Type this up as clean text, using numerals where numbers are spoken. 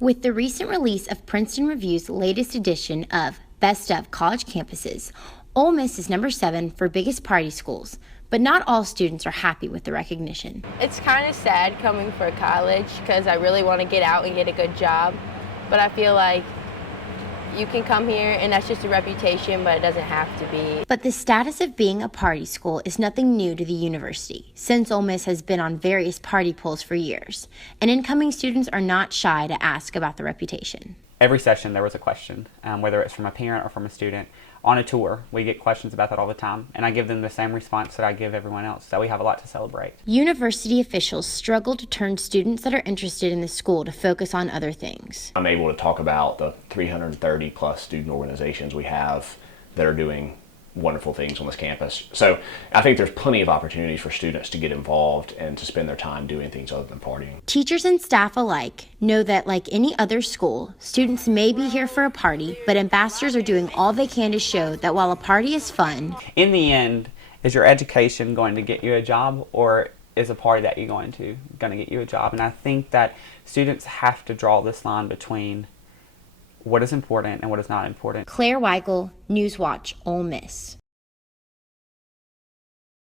With the recent release of Princeton Review's latest edition of Best of College Campuses, Ole Miss is number 7 for biggest party schools, but not all students are happy with the recognition. It's kind of sad coming for college because I really want to get out and get a good job, but I feel like you can come here and that's just a reputation, but it doesn't have to be. But the status of being a party school is nothing new to the university, since Ole Miss has been on various party polls for years, and incoming students are not shy to ask about the reputation. Every session there was a question, whether it's from a parent or from a student. On a tour, we get questions about that all the time, and I give them the same response that I give everyone else, that we have a lot to celebrate. University officials struggle to turn students that are interested in the school to focus on other things. I'm able to talk about the 330 plus student organizations we have that are doing wonderful things on this campus. So I think there's plenty of opportunities for students to get involved and to spend their time doing things other than partying. Teachers and staff alike know that, like any other school, students may be here for a party, but ambassadors are doing all they can to show that while a party is fun, in the end, is your education going to get you a job, or is a party that you're going to get you a job? And I think that students have to draw this line between what is important and what is not important. Claire Weigel, NewsWatch, Ole Miss.